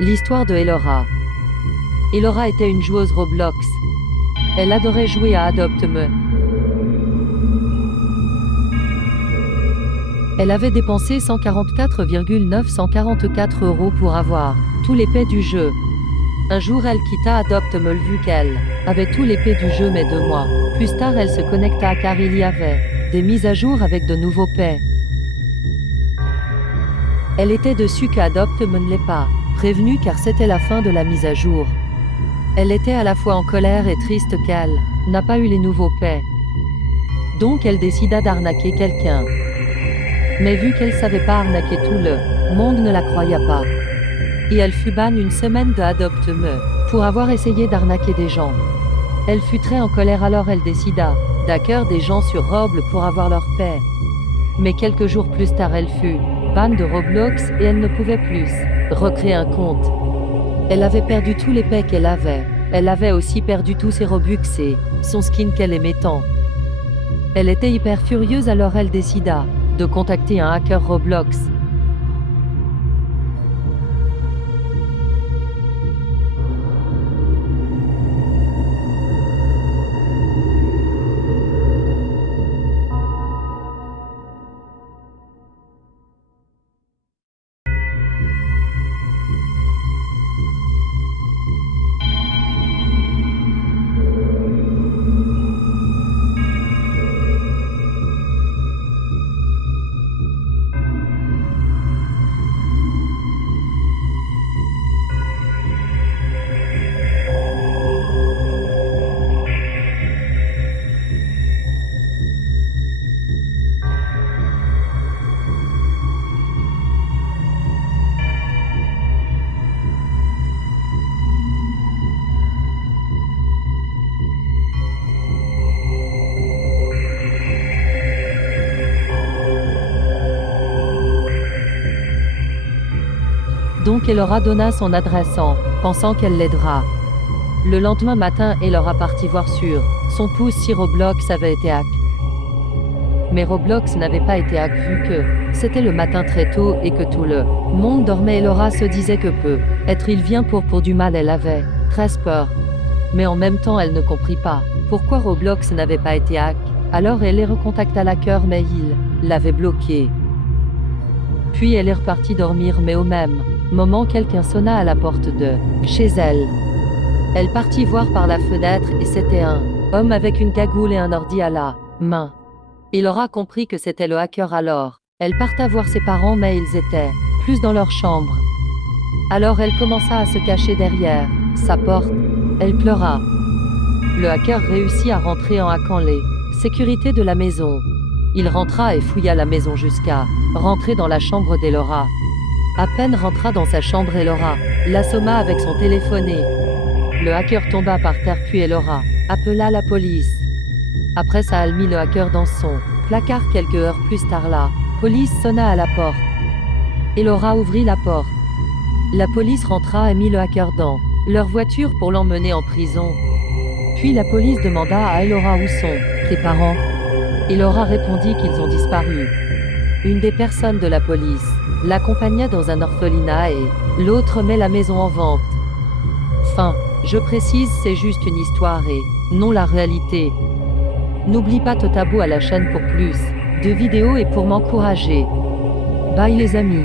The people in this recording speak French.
L'histoire de Elora. Elora était une joueuse Roblox. Elle adorait jouer à Adopt-me. Elle avait dépensé 144,944 € pour avoir tous les pets du jeu. Un jour elle quitta Adopt-me vu qu'elle avait tous les pets du jeu mais 2 mois plus tard elle se connecta car il y avait des mises à jour avec de nouveaux pets. Elle était déçue qu'Adopt-me ne l'ait pas prévenue car c'était la fin de la mise à jour. Elle était à la fois en colère et triste qu'elle n'a pas eu les nouveaux pets. Donc elle décida d'arnaquer quelqu'un. Mais vu qu'elle savait pas arnaquer tout le monde ne la croyait pas. Et elle fut bannie une semaine de Adopt-me pour avoir essayé d'arnaquer des gens. Elle fut très en colère alors elle décida d'accueillir des gens sur Roblox pour avoir leur paix. Mais quelques jours plus tard elle fut bannie de Roblox et elle ne pouvait plus recréer un compte. Elle avait perdu tous les pets qu'elle avait. Elle avait aussi perdu tous ses Robux et son skin qu'elle aimait tant. Elle était hyper furieuse alors elle décida de contacter un hacker Roblox. Donc Elora donna son adresse en pensant qu'elle l'aidera. Le lendemain matin, Elora partit voir sur son pouce si Roblox avait été hack. Mais Roblox n'avait pas été hack vu que c'était le matin très tôt et que tout le monde dormait. Elora se disait que peut-être il vient pour du mal. Elle avait très peur. Mais en même temps elle ne comprit pas pourquoi Roblox n'avait pas été hack. Alors elle les recontacta l'hacker mais il l'avait bloqué. Puis elle est repartie dormir mais au même moment quelqu'un sonna à la porte de chez elle. Elle partit voir par la fenêtre et c'était un homme avec une cagoule et un ordi à la main. Il aura compris que c'était le hacker alors. Elle parta voir ses parents mais ils étaient plus dans leur chambre. Alors elle commença à se cacher derrière sa porte. Elle pleura. Le hacker réussit à rentrer en hackant les sécurités de la maison. Il rentra et fouilla la maison jusqu'à rentrer dans la chambre d'Elora. À peine rentra dans sa chambre Elora l'assomma avec son téléphone et le hacker tomba par terre puis Elora appela la police. Après ça elle mit le hacker dans son placard quelques heures plus tard la police sonna à la porte. Elora ouvrit la porte. La police rentra et mit le hacker dans leur voiture pour l'emmener en prison. Puis la police demanda à Elora où sont tes parents. Elora répondit qu'ils ont disparu. Une des personnes de la police l'accompagna dans un orphelinat et l'autre met la maison en vente. Fin. Je précise, c'est juste une histoire et non la réalité. N'oublie pas de t'abonner à la chaîne pour plus de vidéos et pour m'encourager. Bye les amis.